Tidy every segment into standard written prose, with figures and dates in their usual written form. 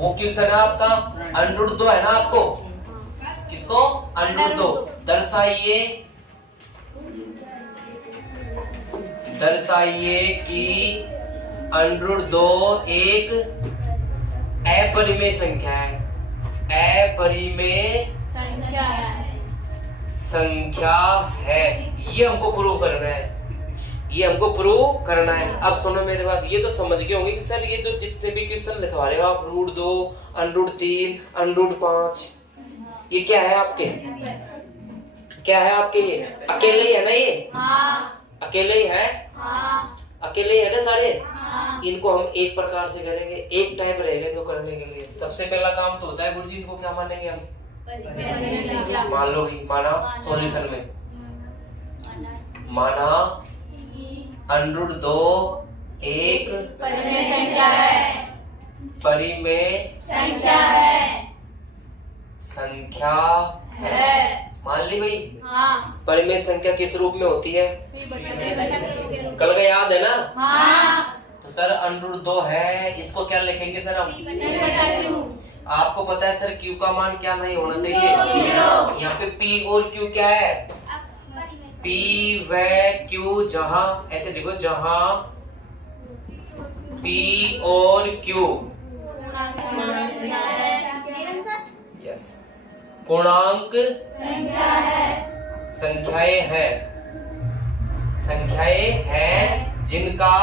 वो क्वेश्चन है आपका अंडर 2 है ना आपको, किसको अंडर 2 दर्शाइए कि अंडर 2 एक अपरिमेय संख्या है, अपरिमेय संख्या है। ये हमको प्रूव करना है, ये हमको प्रूव करना है। अब सुनो मेरे बात, ये तो समझ गए होंगे कि सर ये जो जितने भी क्वेश्चन लिखवा रहे हो आप, √2, √3, √5, ये क्या है आपके, क्या है आपके, ये अकेले ही है ना, ये अकेले ही है, अकेले ही है ना सारे। इनको हम एक प्रकार से करेंगे, एक टाइप रहेगा इनको करने के लिए। सबसे पहला काम तो होता है गुरुजी, इनको क्या मानेंगे हम, मान लो माना सॉल्यूशन में माना √2 एक परिमेय संख्या है। मान ली भाई, परिमेय संख्या किस रूप में होती है, कल का याद है ना। तो सर √2 है, इसको क्या लिखेंगे सर हम, आपको पता है सर Q का मान क्या नहीं होना चाहिए, यहाँ पे P और Q क्या है, P व Q, जहां ऐसे देखो, जहां P और Q यस पूर्णांक संख्याएं हैं जिनका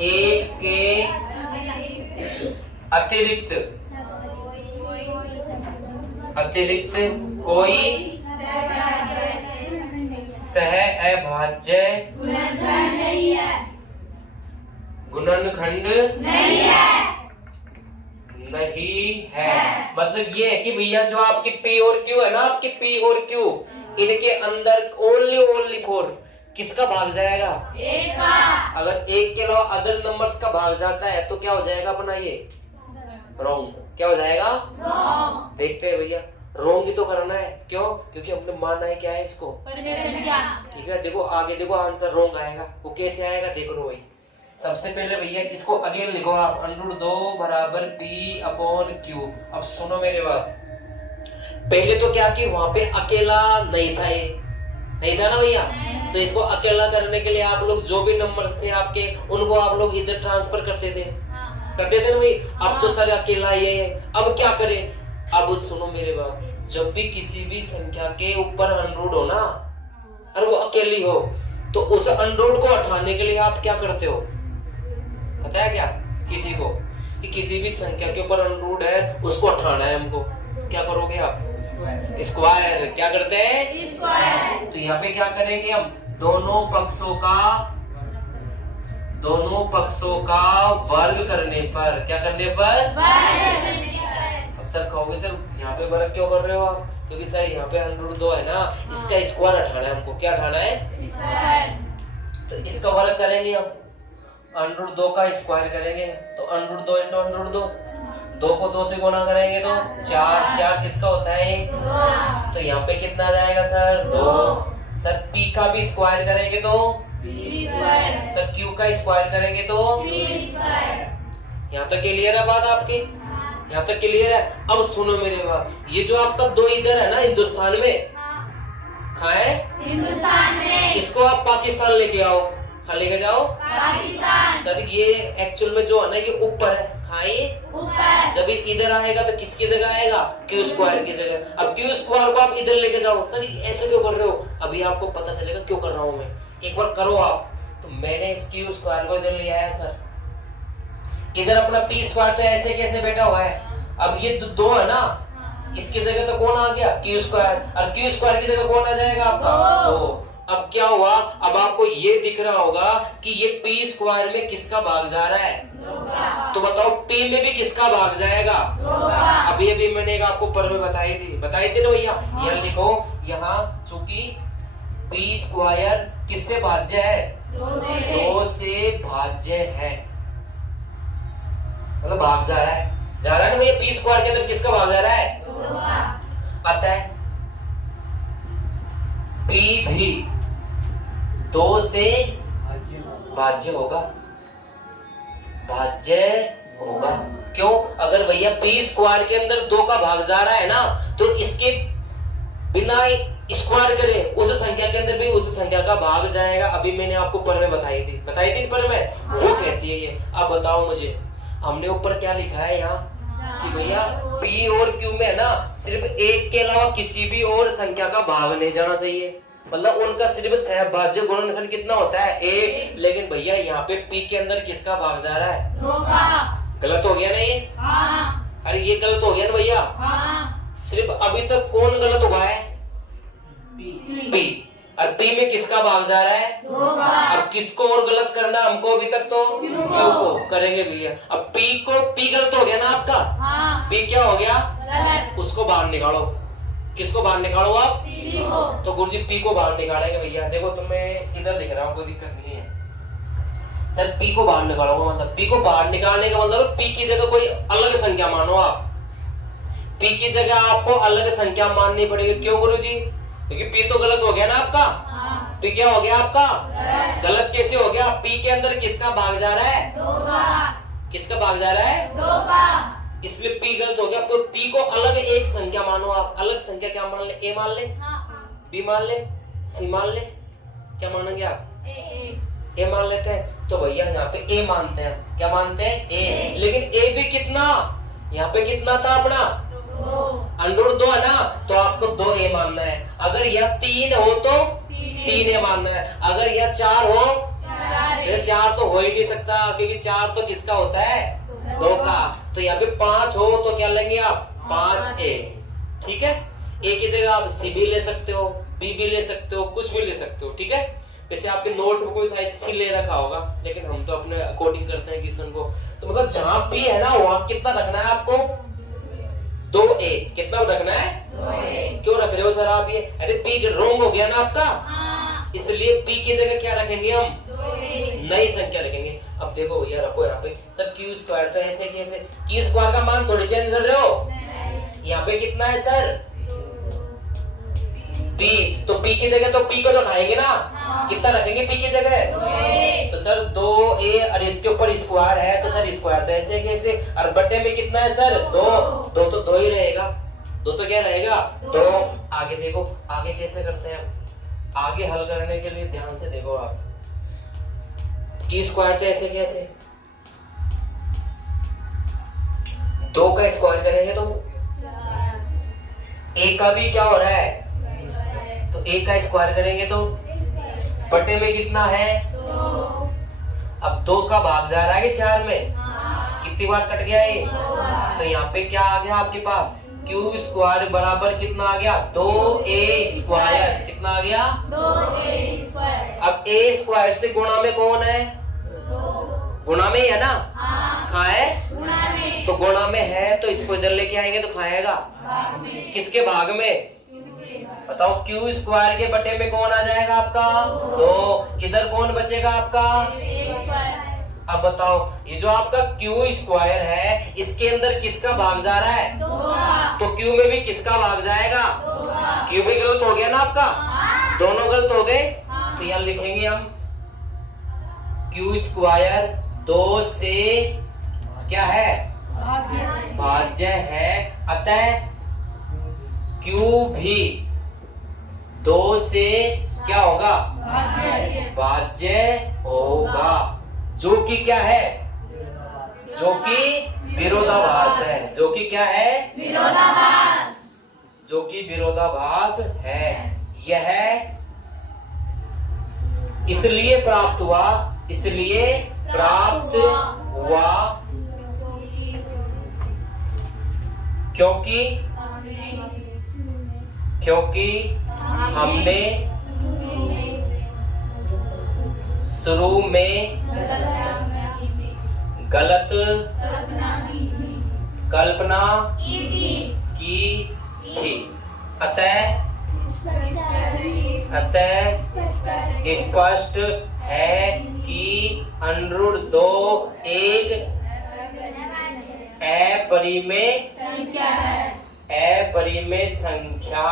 एक के अतिरिक्त कोई सह अभाज्य गुणनखंड नहीं है। मतलब ये है कि भैया जो आपकी P और Q है ना, आपकी P और Q, इनके अंदर ओनली 4 किसका भाग जाएगा, एक का। अगर एक के अलावा अदर नंबर्स का भाग जाता है तो क्या हो जाएगा अपना ये रॉन्ग, क्या हो जाएगा रॉन्ग। देखते हैं भैया, रॉन्ग ही तो करना है, क्यों, क्योंकि हमने माना है क्या है इसको, ठीक है। देखो आगे देखो आंसर रॉन्ग आएगा, वो कैसे आएगा देख लो भाई। सबसे पहले भैया इसको अगेन लिखो आप, √2 बराबर P/Q। अब सुनो मेरी बात, पहले तो क्या कि वहां पे अकेला नहीं था, ये नहीं था ना भैया, तो इसको अकेला करने के लिए आप लोग जो भी नंबर्स थे आपके, उनको आप लोग इधर ट्रांसफर करते थे ना भाई। अब तो सर अकेला ही है, अब क्या करें। अब सुनो मेरी बात, जब भी किसी भी संख्या के ऊपर 100 हो ना, और वो अकेली हो, तो उस 100 को हटाने के लिए आप क्या करते हो, पता है क्या, किसी को कि किसी भी संख्या के ऊपर 100 है, उसको हटाना है हमको, क्या करोगे आप, स्क्वायर। क्या करते हैं, स्क्वायर। तो यहाँ पे क्या करेंगे हम, दोनों पक्षों का वर्ग करने पर, क्या करने पर, अब सर कहोगे सर यहाँ पे वर्ग क्यों कर रहे हो आप, क्योंकि सर यहाँ पे 102 है ना, इसका स्क्वायर हटाना है हमको, क्या हटाना है, स्क्वायर। तो इसका वर्ग करेंगे हम, 102 का स्क्वायर करेंगे, तो 102 × 102, 2 को 2 से गुणा करेंगे तो 4 किसका होता है, तो यहाँ पे कितना आ जाएगा सर, 2। सर P का भी स्क्वायर करेंगे तो सर Q का स्क्वायर करेंगे तो यहाँ तक क्लियर है बात आपकी, यहाँ तक क्लियर है। अब सुनो मेरी बात, ये जो आपका 2 इधर है ना हिंदुस्तान में, खाए हिंदुस्तान में, इसको आप पाकिस्तान लेके आओ, कहाँ लेके जाओ, पाकिस्तान। सर ये एक्चुअल में जो है ना, ये ऊपर है, खाए ऊपर, जब इधर आएगा तो किसकी जगह आएगा, Q स्क्वायर की जगह। अब Q स्क्वायर को आप इधर लेके जाओ, सर ऐसे क्यों कर रहे हो, अभी आपको पता चलेगा क्यों कर रहा हूं मैं, एक बार करो आप। तो मैंने इस Q स्क्वायर को इधर ले आया सर, इधर अपना P स्क्वायर तो ऐसे कैसे बैठा हुआ है, अब ये 2 है ना, इसकी जगह तो कौन आ गया, Q स्क्वायर, और Q स्क्वायर की जगह कौन आ जाएगा आपका 2। अब क्या हुआ, अब आपको ये दिख रहा होगा कि ये P स्क्वायर में किसका भाग जा रहा है, तो बताओ P में भी किसका भाग जाएगा, अभी मैंने एक आपको पर में बताई थी ना भैया। यहाँ लिखो, यहाँ चूंकि P स्क्वायर किससे भाज्य है, 2 से भाज्य है, मतलब भाग जा रहा है ना भैया, P स्क्वायर के अंदर किसका भाग जा रहा है, आता है P भी 2 से भाज्य होगा, भाज्य भैया बी स्क्वायर के अंदर 2 का भाग जा रहा है ना, तो इसके बिना स्क्वायर करे उस संख्या के अंदर भी उस संख्या का भाग जाएगा। अभी मैंने आपको पर में बताई थी पर में, वो कहती है ये। अब बताओ मुझे, हमने ऊपर क्या लिखा है यहाँ कि भैया पी और क्यू में है ना सिर्फ एक के अलावा किसी भी और संख्या का भाग नहीं जाना चाहिए, मतलब उनका सिर्फ सहभाज्य गुणनखंड कितना होता है 1। लेकिन भैया यहाँ पे पी के अंदर किसका भाग जा रहा है 2 का। गलत हो गया ना ये? हाँ। अरे ये गलत हो गया ना भैया? हाँ। सिर्फ अभी तक कौन गलत हुआ है पी, और पी में किसका भाग जा रहा है 2 का। अब किसको और गलत करना हमको? अभी तक तो क्यू को करेंगे भैया। अब पी गलत हो गया ना आपका? हाँ। पी क्या हो गया गलत। उसको बाहर निकालो। किसको बाहर निकालो आप? पी को। तो गुरुजी पी को बाहर निकालेंगे भैया। देखो तुम्हें इधर लिख रहा हूँ, कोई दिक्कत नहीं है सर। पी को बाहर निकालो, मतलब पी को बाहर निकालने का मतलब पी की जगह कोई अलग संख्या मानो आप। पी की जगह आपको अलग संख्या माननी पड़ेगी। क्यों गुरुजी? क्योंकि पी तो गलत हो गया ना आपका। हाँ। पी क्या हो गया आपका गलत। गलत कैसे हो गया? पी के अंदर किसका भाग जा रहा है 2 का। किसका भाग जा रहा है 2 का। इसलिए पी गलत हो गया। तो पी को अलग एक संख्या मानो आप। अलग संख्या क्या मान ले? ए मान ले, बी मान ले, सी मान ले, क्या मानेंगे आप? ए मान लेते हैं। तो भैया यहाँ पे ए मानते हैं। क्या मानते हैं? ए। लेकिन ए भी कितना, यहाँ पे कितना था अपना अंडर 2 है ना, तो आपको 2 ए मानना है। अगर यह 3 हो तो 3 ए मानना है। अगर यह 4 हो तो 4 तो हो ही नहीं सकता, क्योंकि 4 तो किसका होता है 2 का। तो यहाँ पे 5 हो तो क्या लेंगे आप 5 ए। ठीक है, ए की जगह आप सी भी ले सकते हो, बी भी ले सकते हो, कुछ भी ले सकते हो। ठीक है, वैसे आपके नोटबुक में शायद सी ले रखा होगा, लेकिन हम तो अपने अकॉर्डिंग करते हैं क्वेश्चन को। तो मतलब जहां पी है ना वहां कितना रखना है आपको 2a। कितना रखना है 2a। क्यों रख रहे हो सर आप ये? अरे पी रॉन्ग हो गया ना आपका। हाँ। इसलिए पी की जगह क्या रखेंगे हम 2a। नई संख्या रखेंगे। अब देखो भैया रखो यहाँ पे सर क्यू स्क्वायर, तो ऐसे कैसे क्यू स्क्वायर का मान थोड़ी चेंज कर रहे हो। यहाँ पे कितना है सर पी, तो पी की जगह तो पी को तो उठाएंगे ना। हाँ। कितना रखेंगे पी की जगह 2a। तो सर 2a, और इसके ऊपर स्क्वायर है तो सर स्क्वायर तो ऐसे कैसे, और बट्टे में कितना है सर 2 तो 2 ही रहेगा। 2 तो क्या रहेगा 2। आगे देखो आगे कैसे करते हैं। आगे हल करने के लिए ध्यान से देखो आप, की स्क्वायर तो ऐसे कैसे 2 का स्क्वायर करेंगे तो a का भी क्या हो रहा है, तो a का स्क्वायर करेंगे तो बटे में कितना है 2। अब 2 का भाग जा रहा है 4 में, कितनी बार कट गया ये, तो यहाँ पे क्या आ गया आपके पास क्यू स्क्वायर बराबर कितना आ गया 2a स्क्वायर। कितना आ गया 2a स्क्वायर। अब a स्क्वायर से गुणा में कौन है, गुणा में ही है ना, कहाँ है गुणा में। तो गुणा में है तो इसको इधर लेके आएंगे तो खाएगा भाग में। किसके भाग में, बताओ क्यू स्क्वायर के बटे में कौन आ जाएगा आपका 2, इधर कौन बचेगा आपका। अब बताओ ये जो आपका क्यू स्क्वायर है इसके अंदर किसका भाग जा रहा है 2 का। तो क्यू में भी किसका भाग जाएगा, क्यू भी गलत हो गया ना आपका, दोनों गलत हो गए। तो यहाँ लिखेंगे हम क्यू स्क्वायर 2 से क्या है भाज्य है, अतः क्यू भी 2 से क्या होगा भाज्य होगा, जो कि क्या है, जो कि विरोधाभास है, जो कि क्या है विरोधाभास। जो कि विरोधाभास है। यह इसलिए प्राप्त हुआ, इसलिए प्राप्त हुआ क्योंकि हमने शुरू में गलत कल्पना की थी, अतः स्पष्ट है कि √2 एक अपरिमेय संख्या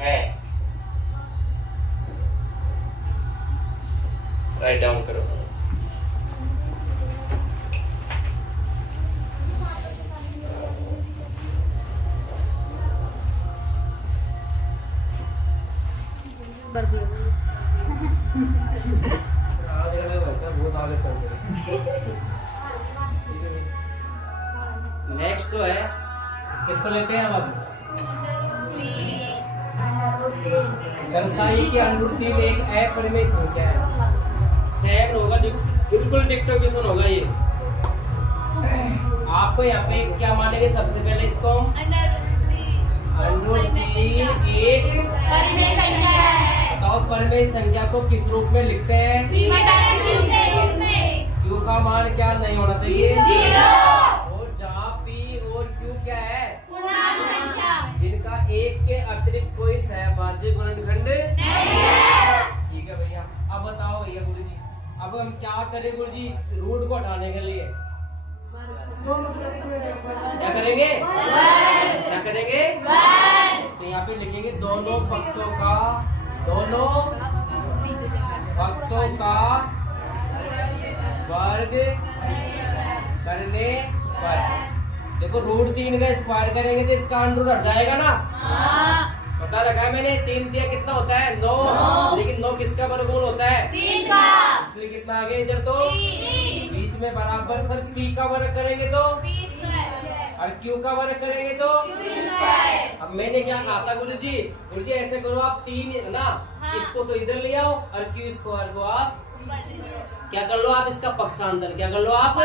है। राइट डाउन करो। नेक्स्ट जो है किसको लेते हैं अब दर्शाइए कि अंडर 3 एक अपरिमेय संख्या है। सेम होगा, बिल्कुल डिक्टेशन होगा ये। आपको यहाँ पे क्या मानेंगे सबसे पहले इसको? अंडर 3 एक परिमेय संख्या है। बताओ परिमेय संख्या को किस रूप में लिखते हैं? क्यू का मान क्या नहीं होना चाहिए? 0। और जहाँ पी और क्यू क्या है? पूर्णांक संख्या जिनका एक के अतिरिक्त कोई सहभाज्य गुणनखंड नहीं है। ठीक है भैया। अब बताओ भैया गुरु जी, अब हम क्या करें गुरु जी इस रूट को हटाने के लिए? क्या करेंगे? क्या करेंगे? तो यहाँ पे लिखेंगे दोनों पक्षों का वर्ग करने पर। देखो रूट 3 का स्क्वायर करेंगे तो इसका अंडर हट जाएगा ना। पता रखा है मैंने, 3 दिया कितना होता है? 9। लेकिन 9 किसका वर्गमूल होता है? 3 का। इसलिए कितना आ गया इधर? तो 3। बीच में बराबर सर पी का वर्ग करेंगे तो और क्यू का वर्ग करेंगे तो अब मैंने क्या कहा था गुरु जी ऐसे करो आप 3 है ना, इसको तो इधर ले आओ और क्यू स्क्वायर को आप क्या कर लो? आप इसका पक्षांतर क्या कर लो आप?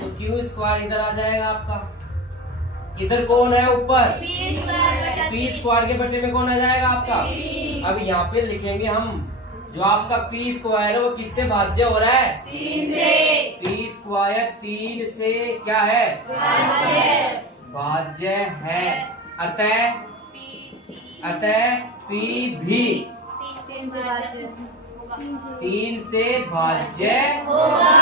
तो क्यू स्क्वायर इधर आ जाएगा आपका। इधर कौन है ऊपर? पी स्क्वायर के बटे में कौन आ जाएगा आपका? अब यहाँ पे लिखेंगे हम जो आपका पी स्क्वायर है वो किससे भाज्य हो रहा है? 3 से। पी स्क्वायर 3 से क्या है? भाज्य है। अतः पी भी 3 से भाज्य होगा।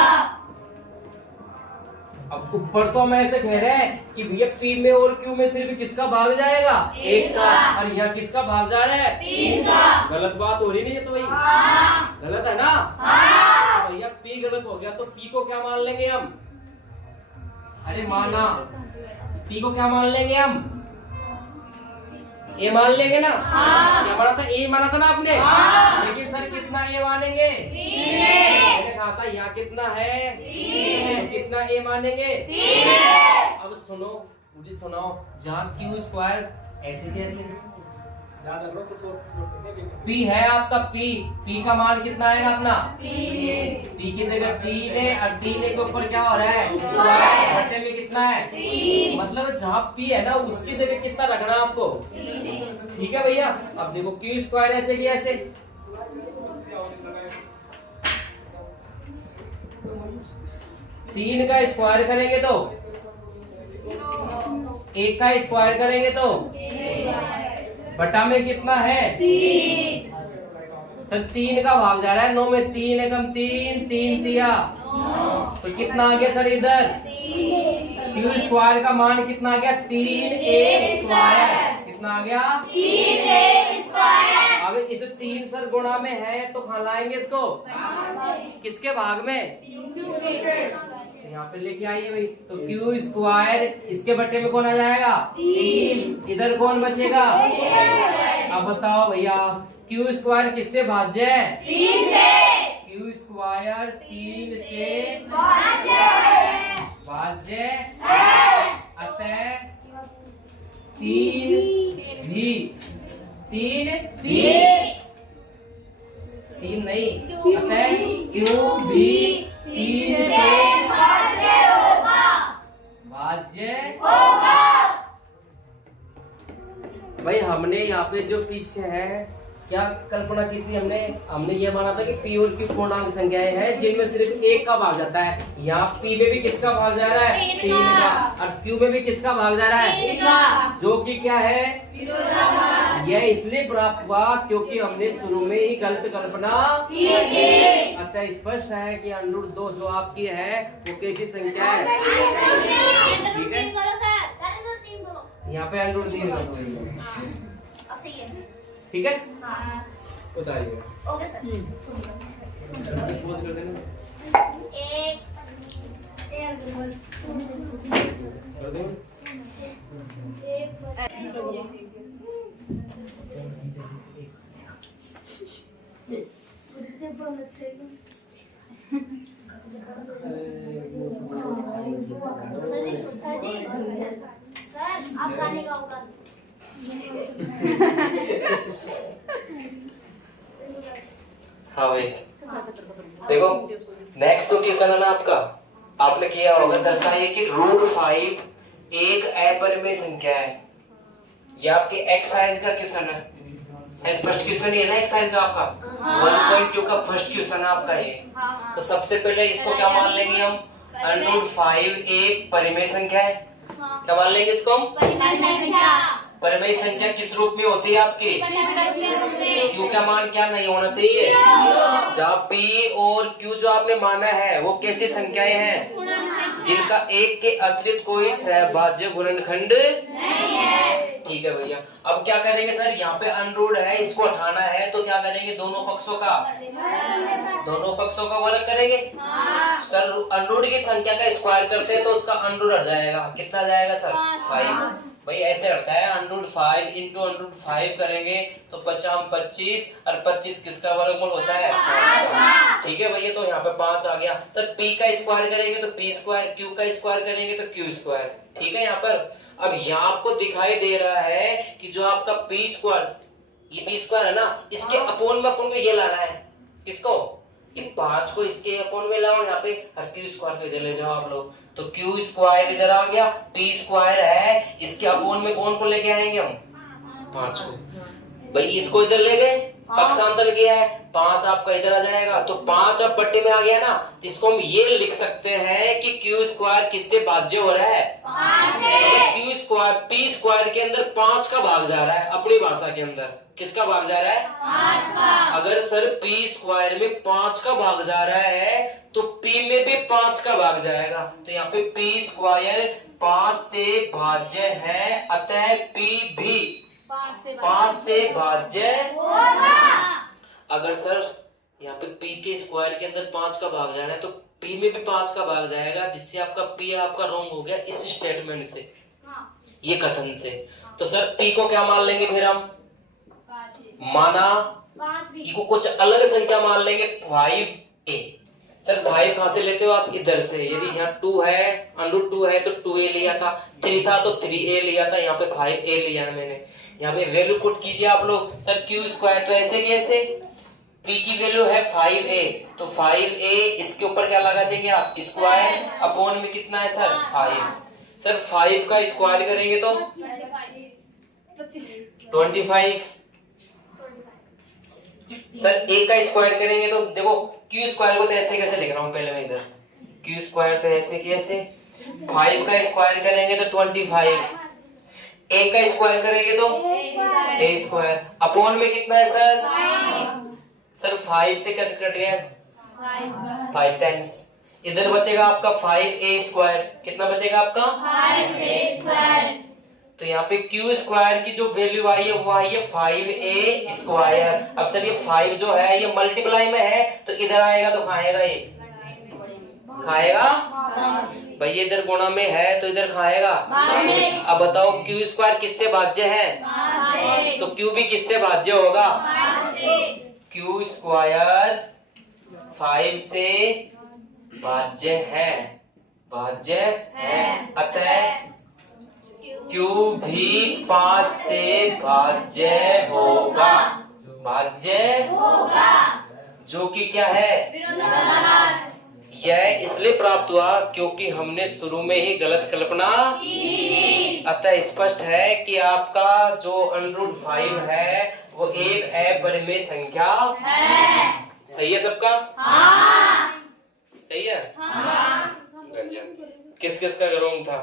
अब ऊपर तो हम ऐसे कह रहे हैं कि भैया पी में और क्यू में सिर्फ किसका भाग जाएगा? 1 का। और यहाँ किसका भाग जा रहा है? 3 का। गलत बात हो रही नहीं है तो भाई? गलत है ना? तो भैया पी गलत हो गया तो पी को क्या मान लेंगे हम? अरे माना पी को क्या मान लेंगे हम? ए मान लेंगे ना? क्या माना था? ए माना था ना आपने? लेकिन सर कितना ए मानेंगे? मैंने कहा था यहाँ कितना है? कितना ए मानेंगे? अब सुनो मुझे सुनाओ, जहाँ क्यू स्क्वायर ऐसे कैसे पी है आपका पी का मान कितना आएगा अपना? पी की जगह 3 है और 3 के ऊपर क्या हो रहा है? स्क्वायर बटे में कितना है? मतलब जहाँ पी है ना उसकी जगह कितना रखना आपको? ठीक है भैया। अब देखो क्यू स्क्वायर ऐसे की ऐसे 3 का स्क्वायर करेंगे तो 1 का स्क्वायर करेंगे तो बटा में कितना है? 3। सर 3 का भाग जा रहा है 9 में। 3 एकम 3 दिया तो कितना आ गया सर इधर? क्यू स्क्वायर का मान कितना आ गया? 3a square. कितना आ गया? 3a square. अब इस 3 सर गुणा में है तो कहाँ लाएंगे इसको? किसके भाग में? यहाँ पे लेके आइए भाई। तो क्यू स्क्वायर इसके बटे में कौन आ जाएगा? 3। इधर कौन बचेगा? अब बताओ भैया क्यू स्क्वायर किससे भाज्य है? 3 से। क्यू स्क्वायर 3 से भाज्य अतः 3 भी 3 नहीं अतः क्यू भी 3 से भाज्य भाई। हमने यहाँ पे जो पीछे है क्या कल्पना की थी? हमने ये माना था कि पी और क्यू पूर्णांक संख्याएं हैं जिनमें सिर्फ 1 का भाग जाता है। यहाँ पी में भी किसका भाग जा रहा है? 3 का। और क्यू में भी किसका भाग जा रहा है? 3 का। जो कि क्या है? यह इसलिए प्राप्त हुआ क्योंकि हमने शुरू में ही गलत कल्पना की थी। अतः स्पष्ट है कि अंडर 2 जो आपकी है वो कैसी संख्या है? ठीक है, यहाँ पे अंडर 3 ठीक है। बताइए ओके सर। आपने किया होगा, दर्शाइए कि √5 एक अपरिमेय संख्या है। ये आपके एक्सरसाइज का क्वेश्चन है, शायद फर्स्ट क्वेश्चन ही है ना एक्सरसाइज का आपका 1.2 का फर्स्ट क्वेश्चन है आपका ये। तो सबसे पहले इसको क्या मान लेंगे हम, √5 एक परिमेय संख्या है। क्या मान लेंगे इसको हम, परिमेय संख्या किस रूप में होती है आपकी, क्यू का मान क्या नहीं होना चाहिए, जहाँ P और Q जो आपने माना है वो कैसी संख्याएं हैं, जिनका एक के अतिरिक्त कोई सहभाज्य गुणनखंड नहीं है। ठीक है भैया, अब क्या करेंगे सर, यहाँ पे अनरूट है, इसको हटाना है, तो क्या करेंगे, दोनों पक्षों का वर्ग करेंगे। सर अनरूट की संख्या का स्क्वायर करते हैं तो उसका अनरूट हट जाएगा, कितना जाएगा सर 5। भाई ऐसे हटता है, √5 इंटू √5 करेंगे तो 5 25 और 25 किसका वर्गमूल होता है 5। ठीक है भैया, तो यहाँ पे 5 आ गया। सर P का स्क्वायर करेंगे तो P स्क्वायर, Q का स्क्वायर करेंगे तो Q स्क्वायर। ठीक है, यहाँ पर अब यहाँ आपको दिखाई दे रहा है कि जो आपका P स्क्वायर, ये P स्क्वायर है ना, इसके अपोन में अपन को ये लाना है, किसको, ये 5 को इसके अपोन में लाओ यहाँ पे, और Q स्क्वायर पे इधर ले जाओ आप लोग, तो Q स्क्वायर इधर आ गया, P स्क्वायर है, इसके अपोन में कौन को लेके आएंगे हम, 5 को। भाई इसको इधर ले गए, पक्षांतर किया है, 5 आपका इधर आ जाएगा, तो 5 अब बट्टे में आ गया ना, तो इसको हम ये लिख सकते हैं कि Q स्क्वायर किससे भाज्य हो रहा है, 5 से। Q स्क्वायर P स्क्वायर के अंदर 5 का भाग जा रहा है, अपनी भाषा के अंदर किसका भाग जा रहा है, 5 का। अगर सर P स्क्वायर में 5 का भाग जा रहा है तो P में भी 5 का भाग जाएगा, तो यहाँ पे P स्क्वायर 5 से भाज्य है, अतः P भी 5 से भाज्य होगा। अगर सर यहाँ पे P के स्क्वायर के अंदर 5 का भाग जा रहा है तो P में भी 5 का भाग जाएगा, जिससे आपका P आपका रॉन्ग हो गया इस स्टेटमेंट से, ये कथन से। तो सर P को क्या मान लेंगे फिर हम, माना को कुछ अलग संख्या मान लेंगे 5a। सर 5 कहां से लेते हो आप, इधर से, यदि यहाँ 2 है, √2 है तो 2a लिया था, 3 था तो 3a लिया था, यहाँ पे 5a लिया है मैंने। यहाँ पे वैल्यू पुट कीजिए आप लोग, सर Q स्क्वायर तो ऐसे कैसे, P की वैल्यू है 5a, तो 5a इसके ऊपर क्या लगा देंगे आप, स्क्वायर, अपोन में कितना है सर 5। सर 5 का स्क्वायर करेंगे तो 25। सर a का स्क्वायर करेंगे तो देखो Q स्क्वायर को तो ऐसे कैसे लिख रहा हूं, पहले मैं इधर Q स्क्वायर तो ऐसे कैसे, 5 का स्क्वायर करेंगे तो 25, a का स्क्वायर करेंगे तो a स्क्वायर, अपोन में कितना है सर, सर 5 से कट गया 5 टाइम्स, इधर बचेगा आपका 5a स्क्वायर, कितना बचेगा आपका 5a स्क्वायर। तो यहाँ पे Q स्क्वायर की जो वैल्यू आई है वो आई है 5a स्क्वायर। अब सर ये 5 जो है ये मल्टीप्लाई में है तो इधर आएगा तो खाएगा, ये खाएगा भाई, ये इधर गुणा में है तो इधर खाएगा। अब बताओ Q स्क्वायर किससे भाज्य है, तो Q भी किससे भाज्य होगा, Q स्क्वायर 5 से भाज्य है, अतः Q भी 5 से भाज्य होगा, जो कि क्या है, यह इसलिए प्राप्त हुआ क्योंकि हमने शुरू में ही गलत कल्पना की। अतः स्पष्ट है कि आपका जो √5 है वो एक अपरिमेय संख्या है। सही है सबका, सही है। किस किस का रॉन्ग था।